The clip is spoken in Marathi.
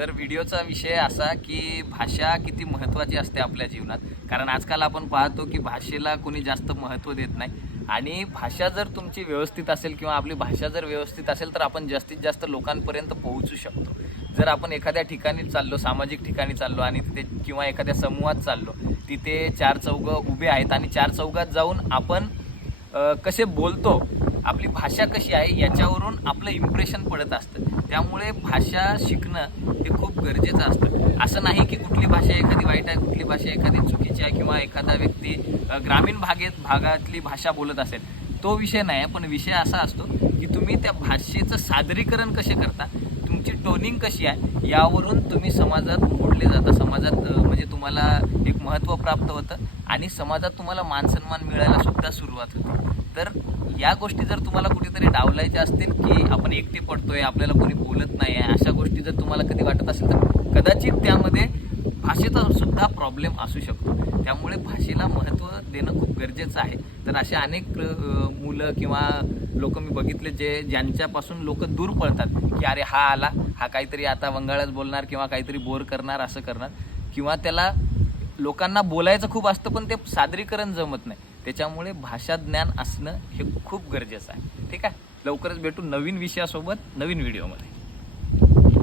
तर व्हिडिओचा विषय असा की भाषा किती महत्त्वाची असते आपल्या जीवनात. कारण आजकाल आपण पाहतो की भाषेला कोणी जास्त महत्त्व देत नाही. आणि भाषा जर तुमची व्यवस्थित असेल किंवा आपली भाषा जर व्यवस्थित असेल तर आपण जास्तीत जास्त लोकांपर्यंत पोहोचू शकतो. जर आपण एखाद्या ठिकाणी चाललो सामाजिक ठिकाणी चाललो आणि तिथे किंवा एखाद्या समूहात चाललो तिथे चार चौघं उभे आहेत आणि चार चौघात जाऊन आपण कसे बोलतो आपली भाषा कशी आहे याच्यावरून आपलं इम्प्रेशन पडत असतं. त्यामुळे भाषा शिकणं हे खूप गरजेचं असतं. असं नाही की कुठली भाषा एखादी वाईट आहे कुठली भाषा एखादी चुकीची आहे किंवा एखादा व्यक्ती ग्रामीण भागेत भागातली भाषा बोलत असेल तो विषय नाही आहे. पण विषय असा असतो की तुम्ही त्या भाषेचं सादरीकरण कसे करता तुमची टोनिंग कशी आहे यावरून तुम्ही समाजात मोडले जाता. समाजात म्हणजे तुम्हाला महत्त्व प्राप्त होतं आणि समाजात तुम्हाला मानसन्मान मिळायला सुद्धा सुरुवात होते. तर या गोष्टी जर तुम्हाला कुठेतरी डावलायच्या असतील की आपण एकटे पडतोय आपल्याला कोणी बोलत नाही आहे अशा गोष्टी जर तुम्हाला कधी वाटत असेल तर कदाचित त्यामध्ये भाषेचा सुद्धा प्रॉब्लेम असू शकतो. त्यामुळे भाषेला महत्त्व देणं खूप गरजेचं आहे. तर असे अनेक मुलं किंवा लोक मी बघितले जे ज्यांच्यापासून लोक दूर पळतात की अरे हा आला हा काहीतरी आता वंगाळच बोलणार किंवा काहीतरी बोर करणार असं करणार किंवा त्याला लोकांना बोलायचं खूप असतं पण ते सादरीकरण जमत नाही. त्याच्यामुळे भाषा ज्ञान असणं हे खूप गरजेचं आहे. ठीक आहे? लवकरच भेटू नवीन विषयासोबत नवीन व्हिडिओमध्ये.